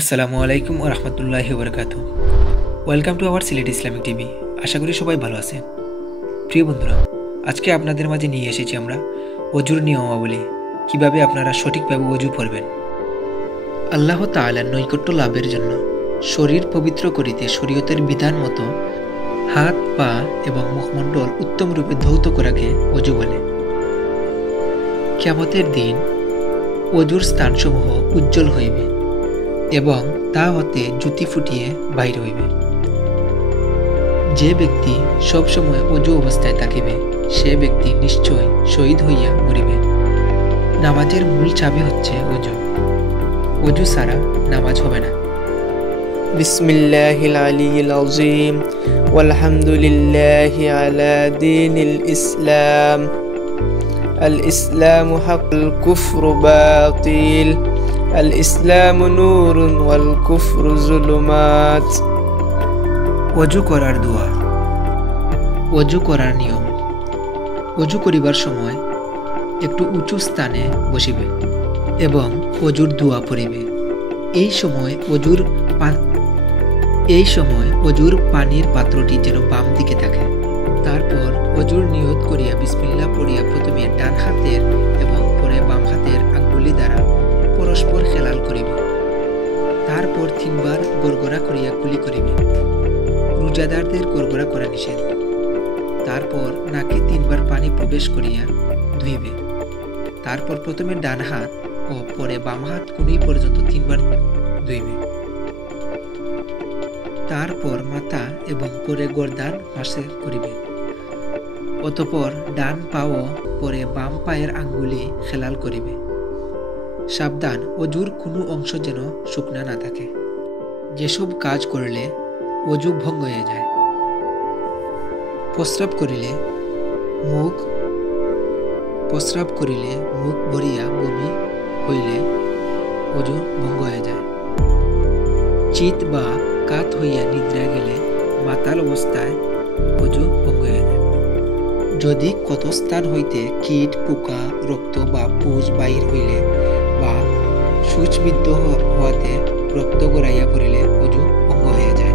আসসালামু আলাইকুম ওয়া রাহমাতুল্লাহি ওয়া বারাকাতুহু। Welcome to our Sylhet Islamic TV. আশা করি সবাই ভালো আছেন। প্রিয় বন্ধুরা, আজকে আপনাদের মাঝে নিয়ে এসেছি আমরা ওযুর নিয়মাবলী, কিভাবে আপনারা সঠিকভাবে ওযু করবেন। আল্লাহ তাআলার নৈকট্য লাভের জন্য শরীর পবিত্র করিতে শরীয়তের বিধান মতো হাত, পা এবং মুখমণ্ডল উত্তম রূপে ধৌত করাকে ওযু বলে। কিয়ামতের দিন ওযুর স্থানসমূহ উজ্জ্বল হইবে এবং তা হতে জ্যোতি ফুটিয়ে বাহির হইবে। যে ব্যক্তি সবসময় ওযু অবস্থায় থাকিবে সে ব্যক্তি নিশ্চয় শহীদ হইয়া মরিবে। নামাজের মূল চাবি হচ্ছে ওযু। ওযু ছাড়া নামাজ হবে না। বিসমিল্লাহিল আলিয়্যিল আযীম ওয়ালহামদুলিল্লাহি আলা দীনিল ইসলাম আল ইসলামু হাক্কুল কুফরু বাতিল আল ইসলামু নূরুন ওয়াল কুফরু যুলুমাত। ওযু করার দোয়া। ওযু করার নিয়ম। ওযু করিবার সময় একটু উঁচু স্থানে বসিবে এবং ওযুর দোয়া পড়িবে। এই সময় ওযুর পানির পাত্রটি যেন বাম দিকে থাকে। তারপর ওযুর নিয়ত করিয়া বিসমিল্লাহ পড়িয়া প্রথমে ডান হাতের এবং পরে বাম হাতের আঙ্গুলি দ্বারা পরস্পর খেলাল করিবে। তারপর 3 বার গড়গড়া করিয়া কুলি করিবে। রোজাদারদের গড়গড়া করা নিষেধ। তারপর নাকে 3 বার পানি প্রবেশ করিয়া ধুইবে। তারপর প্রথমে ডান হাত ও পরে বাম হাত কুনি পর্যন্ত 3 বার ধুইবে। তারপর মাথা এবং পরে গর্দান পাশে করিবে। অতঃপর ডান পা ও পরে বাম পায়ের আঙ্গুলি খেলাল করিবে। সাবধান, ওযুর কোনো অংশ যেন শুকনা না থাকে। যেসব কাজ করলে ওযু ভঙ্গ হয়ে যায়। প্রস্রাব করিলে মুখ ভরিয়া বমি হইলে ওযু ভঙ্গ হয়ে যায়। চিত বা কাত হইয়া নিদ্রা গেলে মাতাল অবস্থায় ওযু ভঙ্গ হয়ে যায়। যদি ক্ষত স্থান হইতে কীট, পোকা, রক্ত বা পুজ বাহির হইলে বা সূচবিদ্ধ হওয়াতে রক্ত গড়াইয়া পড়িলে ওযু ভঙ্গ হয়ে যায়।